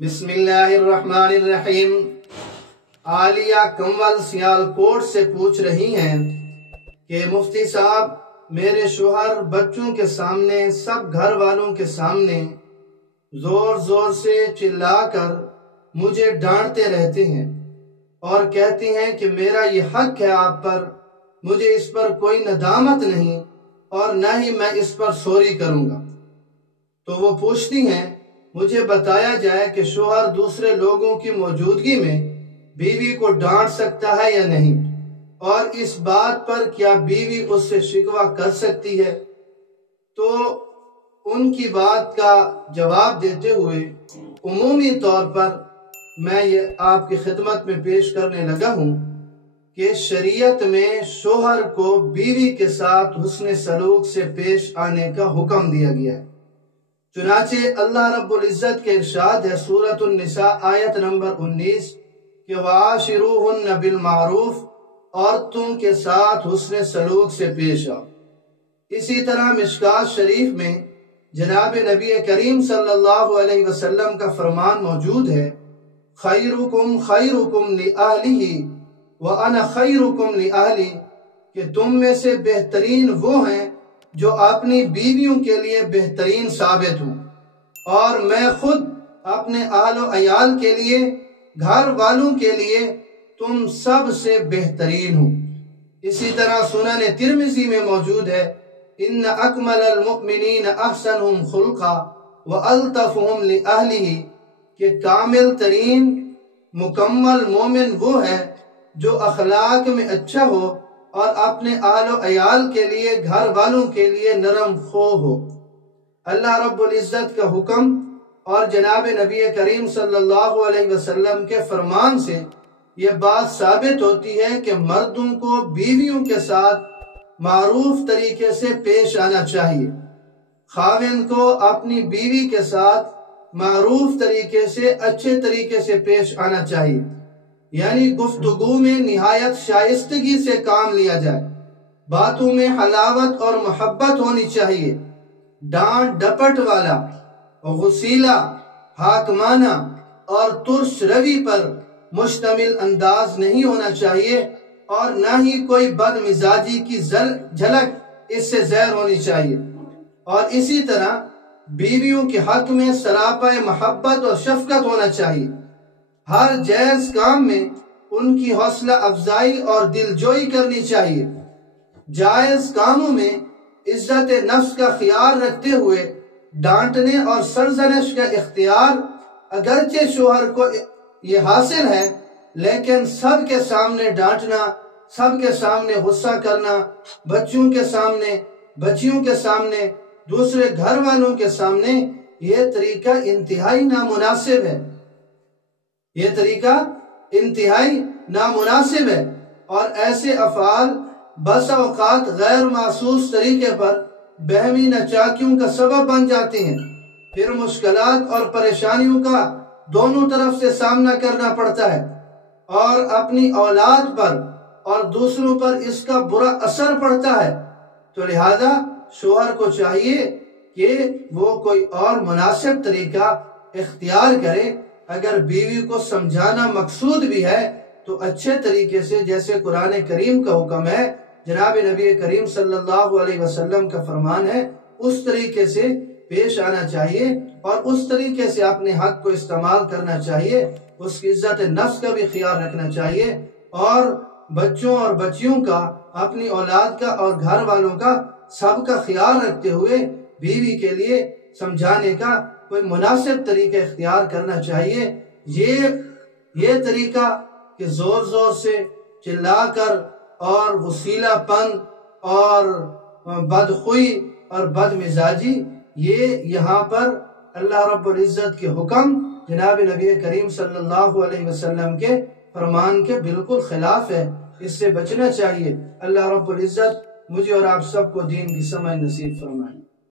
بسم اللہ الرحمن الرحیم۔ عالیہ کمول سیالکوٹ سے پوچھ رہی ہیں کہ مفتی صاحب میرے شوہر بچوں کے سامنے سب گھر والوں کے سامنے زور زور سے چلا کر مجھے ڈانٹتے رہتے ہیں اور کہتے ہیں کہ میرا یہ حق ہے آپ پر، مجھے اس پر کوئی ندامت نہیں اور نہ ہی میں اس پر سوری کروں گا۔ تو وہ پوچھتی ہیں مجھے بتایا جائے کہ شوہر دوسرے لوگوں کی موجودگی میں بیوی کو ڈانٹ سکتا ہے یا نہیں، اور اس بات پر کیا بیوی اس سے شکوہ کر سکتی ہے؟ تو ان کی بات کا جواب دیتے ہوئے عمومی طور پر میں یہ آپ کی خدمت میں پیش کرنے لگا ہوں کہ شریعت میں شوہر کو بیوی کے ساتھ حسن سلوک سے پیش آنے کا حکم دیا گیا ہے۔ چنانچہ اللہ رب العزت کے ارشاد ہے سورۃ النساء آیت نمبر 19 کہ وَعَاشِرُوهُنَّ بِالْمَعْرُوفِ، عورتوں کے ساتھ حسن سلوک سے پیش آؤ۔ اسی طرح مشکوٰۃ شریف میں جناب نبی کریم صلی اللہ علیہ وسلم کا فرمان موجود ہے خیرکم خیرکم لأہلہ وَأَنَا خیرکم لأہلی، کہ تم میں سے بہترین وہ ہیں جو اپنی بیویوں کے لیے بہترین ثابت ہوں، اور میں خود اپنے اہل و عیال کے لیے، گھر والوں کے لیے تم سب سے بہترین ہوں۔ اسی طرح سنن ترمذی میں موجود ہے ان اکمل المؤمنین احسنہم خلقا والطفہم لأہلہ، کہ کامل ترین مکمل مومن وہ ہے جو اخلاق میں اچھا ہو اور اپنے اہل و عیال کے لیے، گھر والوں کے لیے نرم خو ہو۔ اللہ رب العزت کا حکم اور جناب نبی کریم صلی اللہ علیہ وسلم کے فرمان سے یہ بات ثابت ہوتی ہے کہ مردوں کو بیویوں کے ساتھ معروف طریقے سے پیش آنا چاہیے۔ خاوند کو اپنی بیوی کے ساتھ معروف طریقے سے، اچھے طریقے سے پیش آنا چاہیے، یعنی گفتگو میں نہایت شائستگی سے کام لیا جائے، باتوں میں حلاوت اور محبت ہونی چاہیے، ڈانٹ ڈپٹ والا، غصیلا، حاکمانہ اور ترش روی پر مشتمل انداز نہیں ہونا چاہیے، اور نہ ہی کوئی بد مزاجی کی جھلک اس سے ظاہر ہونی چاہیے۔ اور اسی طرح بیویوں کے حق میں سراپا محبت اور شفقت ہونا چاہیے۔ ہر جائز کام میں ان کی حوصلہ افزائی اور دلجوئی کرنی چاہیے۔ جائز کاموں میں عزت نفس کا خیال رکھتے ہوئے ڈانٹنے اور سرزنش کا اختیار اگرچہ شوہر کو یہ حاصل ہے، لیکن سب کے سامنے ڈانٹنا، سب کے سامنے غصہ کرنا، بچوں کے سامنے، بچیوں کے سامنے، دوسرے گھر والوں کے سامنے، یہ طریقہ انتہائی نامناسب ہے۔ یہ طریقہ انتہائی نامناسب ہے، اور ایسے افعال بس اوقات غیر محسوس طریقے پر بہمی نچاکیوں کا سبب بن جاتے ہیں۔ پھر مشکلات اور پریشانیوں کا دونوں طرف سے سامنا کرنا پڑتا ہے، اور اپنی اولاد پر اور دوسروں پر اس کا برا اثر پڑتا ہے۔ تو لہذا شوہر کو چاہیے کہ وہ کوئی اور مناسب طریقہ اختیار کرے۔ اگر بیوی کو سمجھانا مقصود بھی ہے تو اچھے طریقے سے، جیسے قرآن کریم کا حکم ہے، جناب نبی کریم صلی اللہ علیہ وسلم کا فرمان ہے، اس طریقے سے پیش آنا چاہیے، اور اس طریقے سے اپنے حق کو استعمال کرنا چاہیے۔ اس کی عزت نفس کا بھی خیال رکھنا چاہیے، اور بچوں اور بچیوں کا، اپنی اولاد کا اور گھر والوں کا، سب کا خیال رکھتے ہوئے بیوی کے لیے سمجھانے کا کوئی مناسب طریقہ اختیار کرنا چاہیے۔ یہ طریقہ کہ زور زور سے چلا کر اور غصیلا پن اور بدخوئی اور بد مزاجی، یہ یہاں پر اللہ رب العزت کے حکم، جناب نبی کریم صلی اللہ علیہ وسلم کے فرمان کے بالکل خلاف ہے۔ اس سے بچنا چاہیے۔ اللہ رب العزت مجھے اور آپ سب کو دین کی سمجھ نصیب فرمائے۔